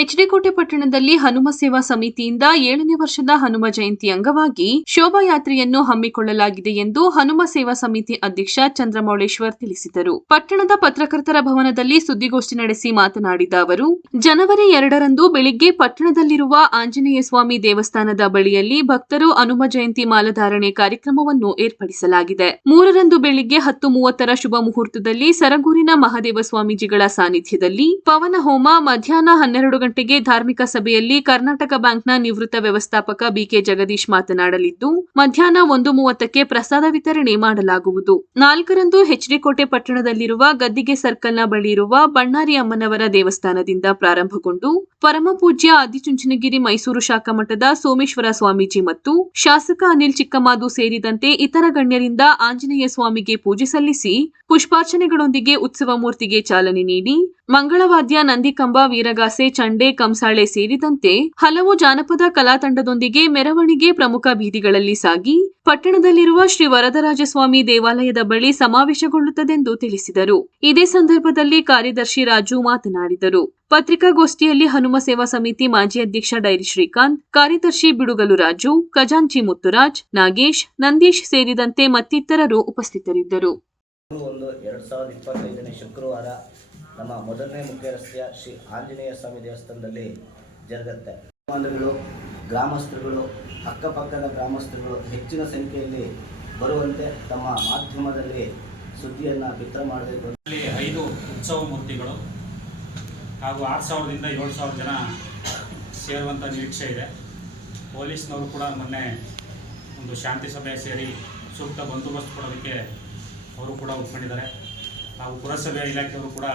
ಎಚ್ಡಿಕೋಟೆ ಪಟ್ಟಣದಲ್ಲಿ ಹನುಮ ಸೇವಾ ಸಮಿತಿಯಿಂದ ಏಳನೇ ವರ್ಷದ ಹನುಮ ಜಯಂತಿ ಅಂಗವಾಗಿ ಶೋಭಾಯಾತ್ರೆಯನ್ನು ಹಮ್ಮಿಕೊಳ್ಳಲಾಗಿದೆ ಎಂದು ಹನುಮ ಸೇವಾ ಸಮಿತಿ ಅಧ್ಯಕ್ಷ ಚಂದ್ರಮೌಳೇಶ್ವರ್ ತಿಳಿಸಿದರು. ಪಟ್ಟಣದ ಪತ್ರಕರ್ತರ ಭವನದಲ್ಲಿ ಸುದ್ದಿಗೋಷ್ಠಿ ನಡೆಸಿ ಮಾತನಾಡಿದ ಅವರು, ಜನವರಿ ಎರಡರಂದು ಬೆಳಿಗ್ಗೆ ಪಟ್ಟಣದಲ್ಲಿರುವ ಆಂಜನೇಯ ಸ್ವಾಮಿ ದೇವಸ್ಥಾನದ ಬಳಿಯಲ್ಲಿ ಭಕ್ತರು ಹನುಮ ಜಯಂತಿ ಮಾಲಧಾರಣೆ ಕಾರ್ಯಕ್ರಮವನ್ನು ಏರ್ಪಡಿಸಲಾಗಿದೆ. ಮೂರರಂದು ಬೆಳಿಗ್ಗೆ ಹತ್ತು ಮೂವತ್ತರ ಶುಭ ಮುಹೂರ್ತದಲ್ಲಿ ಸರಗೂರಿನ ಮಹಾದೇವ ಸ್ವಾಮೀಜಿಗಳ ಸಾನ್ನಿಧ್ಯದಲ್ಲಿ ಪವನ ಹೋಮ ಮಧ್ಯಾಹ್ನ ಹನ್ನೆರಡು ಗಂಟೆಗೆ ಧಾರ್ಮಿಕ ಸಭೆಯಲ್ಲಿ ಕರ್ನಾಟಕ ಬ್ಯಾಂಕ್ನ ನಿವೃತ್ತ ವ್ಯವಸ್ಥಾಪಕ ಬಿಕೆ ಜಗದೀಶ್ ಮಾತನಾಡಲಿದ್ದು, ಮಧ್ಯಾಹ್ನ ಒಂದು ಮೂವತ್ತಕ್ಕೆ ಪ್ರಸಾದ ವಿತರಣೆ ಮಾಡಲಾಗುವುದು. ನಾಲ್ಕರಂದು ಕೋಟೆ ಪಟ್ಟಣದಲ್ಲಿರುವ ಗದ್ದಿಗೆ ಸರ್ಕಲ್ನ ಬಳಿ ಇರುವ ಬಣ್ಣಾರಿ ಅಮ್ಮನವರ ದೇವಸ್ಥಾನದಿಂದ ಪ್ರಾರಂಭಗೊಂಡು ಪರಮಪೂಜ್ಯ ಆದಿಚುಂಚನಗಿರಿ ಮೈಸೂರು ಶಾಖಾ ಮಠದ ಸೋಮೇಶ್ವರ ಸ್ವಾಮೀಜಿ ಮತ್ತು ಶಾಸಕ ಅನಿಲ್ ಚಿಕ್ಕಮಾದು ಸೇರಿದಂತೆ ಇತರ ಗಣ್ಯರಿಂದ ಆಂಜನೇಯ ಸ್ವಾಮಿಗೆ ಪೂಜೆ ಸಲ್ಲಿಸಿ, ಪುಷ್ಪಾರ್ಚನೆಗಳೊಂದಿಗೆ ಉತ್ಸವ ಮೂರ್ತಿಗೆ ಚಾಲನೆ ನೀಡಿ, ಮಂಗಳವಾದ್ಯ ನಂದಿಕಂಬ ವೀರಗಾಸೆ ಚಂಡೆ ಕಂಸಾಳೆ ಸೇರಿದಂತೆ ಹಲವು ಜಾನಪದ ಕಲಾ ತಂಡದೊಂದಿಗೆ ಮೆರವಣಿಗೆ ಪ್ರಮುಖ ಬೀದಿಗಳಲ್ಲಿ ಸಾಗಿ, ಪಟ್ಟಣದಲ್ಲಿರುವ ಶ್ರೀ ವರದರಾಜಸ್ವಾಮಿ ದೇವಾಲಯದ ಬಳಿ ಸಮಾವೇಶಗೊಳ್ಳುತ್ತದೆಂದು ತಿಳಿಸಿದರು. ಇದೇ ಸಂದರ್ಭದಲ್ಲಿ ಕಾರ್ಯದರ್ಶಿ ರಾಜು ಮಾತನಾಡಿದರು. ಪತ್ರಿಕಾಗೋಷ್ಠಿಯಲ್ಲಿ ಹನುಮ ಸೇವಾ ಸಮಿತಿ ಮಾಜಿ ಅಧ್ಯಕ್ಷ ಡೈರಿ ಶ್ರೀಕಾಂತ್, ಕಾರ್ಯದರ್ಶಿ ಬಿಡುಗಲು ರಾಜು, ಖಜಾಂಚಿ ಮುತ್ತುರಾಜ್, ನಾಗೇಶ್, ನಂದೀಶ್ ಸೇರಿದಂತೆ ಮತ್ತಿತರರು ಉಪಸ್ಥಿತರಿದ್ದರು. ಒಂದು ಎರಡು ಸಾವಿರದ ಇಪ್ಪತ್ತೈದನೇ ಶುಕ್ರವಾರ ನಮ್ಮ ಮೊದಲನೇ ಮುಖ್ಯ ರಸ್ತೆಯ ಶ್ರೀ ಆಂಜನೇಯ ಸ್ವಾಮಿ ದೇವಸ್ಥಾನದಲ್ಲಿ ಜರುಗುತ್ತೆ. ಯಜಮಾನರುಗಳು ಗ್ರಾಮಸ್ಥರುಗಳು, ಅಕ್ಕಪಕ್ಕದ ಗ್ರಾಮಸ್ಥರುಗಳು ಹೆಚ್ಚಿನ ಸಂಖ್ಯೆಯಲ್ಲಿ ಬರುವಂತೆ ತಮ್ಮ ಮಾಧ್ಯಮದಲ್ಲಿ ಸುದ್ದಿಯನ್ನು ಬಿತ್ತರ ಮಾಡಬೇಕು. ಐದು ಉತ್ಸವ ಮೂರ್ತಿಗಳು ಹಾಗೂ ಆರು ಸಾವಿರದಿಂದ ಏಳು ಸಾವಿರ ಜನ ಸೇರುವಂಥ ನಿರೀಕ್ಷೆ ಇದೆ. ಪೊಲೀಸ್ನವರು ಕೂಡ ಮೊನ್ನೆ ಒಂದು ಶಾಂತಿ ಸಭೆ ಸೇರಿ ಸೂಕ್ತ ಬಂದೋಬಸ್ತ್ ಕೊಡೋದಕ್ಕೆ ಅವರು ಕೂಡ ಒಪ್ಕೊಂಡಿದ್ದಾರೆ. ಹಾಗೂ ಪುರಸಭೆ ಇಲಾಖೆಯವರು ಕೂಡ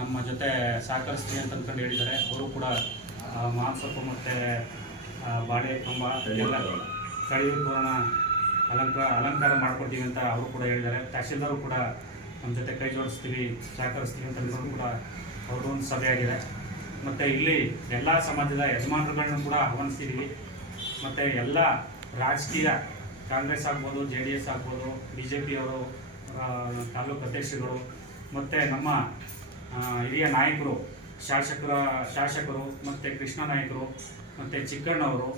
ನಮ್ಮ ಜೊತೆ ಸಹಕರಿಸ್ತೀವಿ ಅಂತ ಅಂದ್ಕೊಂಡು ಹೇಳಿದ್ದಾರೆ. ಅವರು ಕೂಡ ಮಾಂಸಪ್ಪ ಮತ್ತು ಬಾಳೆ ಕಂಬ ಎಲ್ಲ ಕಡಿಮೆ ತೋರಣ, ಅಲಂಕಾರ ಅಲಂಕಾರ ಮಾಡ್ಕೊಡ್ತೀವಿ ಅಂತ ಅವರು ಕೂಡ ಹೇಳಿದ್ದಾರೆ. ತಹಶೀಲ್ದಾರು ಕೂಡ ನಮ್ಮ ಜೊತೆ ಕೈ ಜೋಡಿಸ್ತೀವಿ, ಸಹಕರಿಸ್ತೀವಿ ಅಂತ ಅಂದ್ಕೊಂಡು ಕೂಡ ಅವ್ರದ್ದು ಒಂದು ಸಭೆ ಆಗಿದೆ. ಮತ್ತು ಇಲ್ಲಿ ಎಲ್ಲ ಸಮಾಜದ ಯಜಮಾನರುಗಳನ್ನ ಕೂಡ ಆಹ್ವಾನಿಸ್ತೀವಿ ಮತ್ತು ಎಲ್ಲ ರಾಜಕೀಯ ಕಾಂಗ್ರೆಸ್ ಆಗ್ಬೋದು, ಜೆ ಡಿ ಎಸ್ ಆಗ್ಬೋದು, ಬಿ ಜೆ ಪಿಯವರು ತಾಲೂಕು ಅಧ್ಯಕ್ಷರುಗಳು, ಮತ್ತು ನಮ್ಮ ಹಿರಿಯ ನಾಯಕರು, ಶಾಸಕರ, ಶಾಸಕರು, ಮತ್ತು ಕೃಷ್ಣ ನಾಯಕರು, ಮತ್ತು ಚಿಕ್ಕಣ್ಣವರು,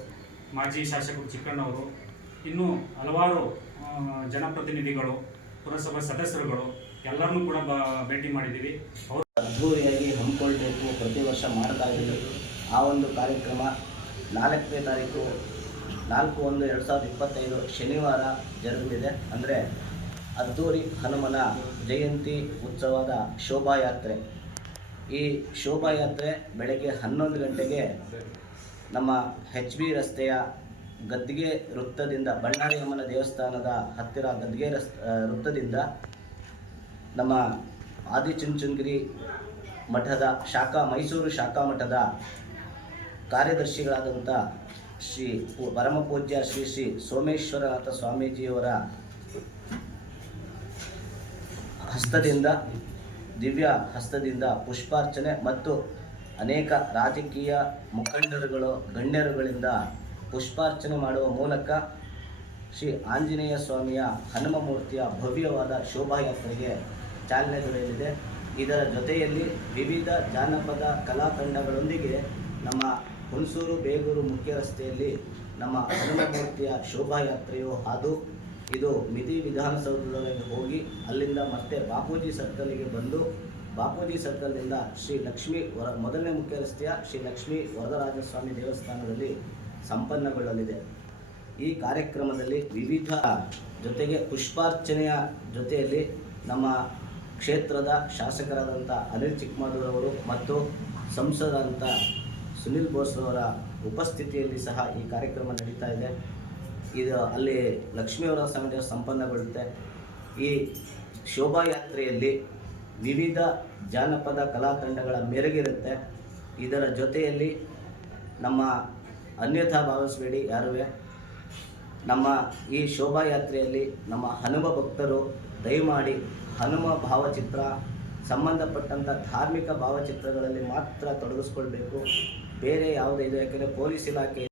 ಮಾಜಿ ಶಾಸಕರು ಚಿಕ್ಕಣ್ಣವರು, ಇನ್ನೂ ಹಲವಾರು ಜನಪ್ರತಿನಿಧಿಗಳು, ಪುರಸಭಾ ಸದಸ್ಯರುಗಳು, ಎಲ್ಲರನ್ನೂ ಕೂಡ ಬ, ಭೇಟಿ ಮಾಡಿದ್ದೀವಿ. ಅವರು ಅದ್ಧೂರಿಯಾಗಿ ಹಮ್ಮಿಕೊಳ್ಬೇಕು, ಪ್ರತಿ ವರ್ಷ ಮಾಡ್ತಾ ಆ ಒಂದು ಕಾರ್ಯಕ್ರಮ ನಾಲ್ಕನೇ ತಾರೀಕು, ನಾಲ್ಕು ಒಂದು ಎರಡು ಸಾವಿರದ ಇಪ್ಪತ್ತೈದು ಶನಿವಾರ ಜರುಗಲಿದೆ. ಅಂದರೆ ಅದ್ದೂರಿ ಹನುಮನ ಜಯಂತಿ ಉತ್ಸವದ ಶೋಭಾಯಾತ್ರೆ. ಈ ಶೋಭಾಯಾತ್ರೆ ಬೆಳಗ್ಗೆ ಹನ್ನೊಂದು ಗಂಟೆಗೆ ನಮ್ಮ ಹೆಚ್ ಬಿ ರಸ್ತೆಯ ಗದ್ದಿಗೆ ವೃತ್ತದಿಂದ ಬಳ್ಳಾರಿ ಅಮ್ಮನ ದೇವಸ್ಥಾನದ ಹತ್ತಿರ ಗದ್ದಿಗೆ ರಸ್ ವೃತ್ತದಿಂದ ನಮ್ಮ ಆದಿಚುಂಚನಗಿರಿ ಮಠದ ಶಾಖಾ, ಮೈಸೂರು ಶಾಖಾ ಮಠದ ಕಾರ್ಯದರ್ಶಿಗಳಾದಂಥ ಶ್ರೀ ಪರಮಪೂಜ್ಯ ಶ್ರೀ ಶ್ರೀ ಸೋಮೇಶ್ವರನಾಥ ಸ್ವಾಮೀಜಿಯವರ ಹಸ್ತದಿಂದ, ದಿವ್ಯ ಹಸ್ತದಿಂದ ಪುಷ್ಪಾರ್ಚನೆ ಮತ್ತು ಅನೇಕ ರಾಜಕೀಯ ಮುಖಂಡರುಗಳು, ಗಣ್ಯರುಗಳಿಂದ ಪುಷ್ಪಾರ್ಚನೆ ಮಾಡುವ ಮೂಲಕ ಶ್ರೀ ಆಂಜನೇಯ ಸ್ವಾಮಿಯ ಹನುಮ ಮೂರ್ತಿಯ ಭವ್ಯವಾದ ಶೋಭಾಯಾತ್ರೆಗೆ ಚಾಲನೆ ದೊರೆಯಲಿದೆ. ಇದರ ಜೊತೆಯಲ್ಲಿ ವಿವಿಧ ಜಾನಪದ ಕಲಾತಂಡಗಳೊಂದಿಗೆ ನಮ್ಮ ಹುಣಸೂರು ಬೇಗೂರು ಮುಖ್ಯ ರಸ್ತೆಯಲ್ಲಿ ನಮ್ಮ ಹನುಮ ಮೂರ್ತಿಯ ಶೋಭಾಯಾತ್ರೆಯು ಹಾದು ಇದು ಮಿತಿ ವಿಧಾನಸೌಧದೊಳಗೆ ಹೋಗಿ ಅಲ್ಲಿಂದ ಮತ್ತೆ ಬಾಪೂಜಿ ಸರ್ಕಲ್ಗೆ ಬಂದು ಬಾಪೂಜಿ ಸರ್ಕಲ್ನಿಂದ ಶ್ರೀ ಲಕ್ಷ್ಮೀ ವರ, ಮೊದಲನೇ ಮುಖ್ಯ ರಸ್ತೆಯ ಶ್ರೀ ಲಕ್ಷ್ಮೀ ವರದರಾಜಸ್ವಾಮಿ ದೇವಸ್ಥಾನದಲ್ಲಿ ಸಂಪನ್ನಗೊಳ್ಳಲಿದೆ. ಈ ಕಾರ್ಯಕ್ರಮದಲ್ಲಿ ವಿವಿಧ ಜೊತೆಗೆ ಪುಷ್ಪಾರ್ಚನೆಯ ಜೊತೆಯಲ್ಲಿ ನಮ್ಮ ಕ್ಷೇತ್ರದ ಶಾಸಕರಾದಂಥ ಅನಿಲ್ ಚಿಕ್ಕಮಾದೂರವರು ಮತ್ತು ಸಂಸದರಂಥ ಸುನಿಲ್ ಬೋಸ್ ಅವರ ಉಪಸ್ಥಿತಿಯಲ್ಲಿ ಸಹ ಈ ಕಾರ್ಯಕ್ರಮ ನಡೀತಾ ಇದೆ. ಇದು ಅಲ್ಲಿ ಲಕ್ಷ್ಮೀವರ ಸಮಿತಿ ಸಂಪನ್ನಗೊಳ್ಳುತ್ತೆ. ಈ ಶೋಭಾಯಾತ್ರೆಯಲ್ಲಿ ವಿವಿಧ ಜಾನಪದ ಕಲಾ ತಂಡಗಳ ಮೆರುಗಿರುತ್ತೆ. ಇದರ ಜೊತೆಯಲ್ಲಿ ನಮ್ಮ ಅನ್ಯಥಾ ಭಾವಿಸಬೇಡಿ ಯಾರುವೆ. ನಮ್ಮ ಈ ಶೋಭಾಯಾತ್ರೆಯಲ್ಲಿ ನಮ್ಮ ಹನುಮ ಭಕ್ತರು ದಯಮಾಡಿ ಹನುಮ ಭಾವಚಿತ್ರ ಸಂಬಂಧಪಟ್ಟಂಥ ಧಾರ್ಮಿಕ ಭಾವಚಿತ್ರಗಳಲ್ಲಿ ಮಾತ್ರ ತೊಡಗಿಸ್ಕೊಳ್ಬೇಕು. ಬೇರೆ ಯಾವುದೇ ಇದು ಯಾಕೆಂದರೆ ಪೊಲೀಸ್ ಇಲಾಖೆ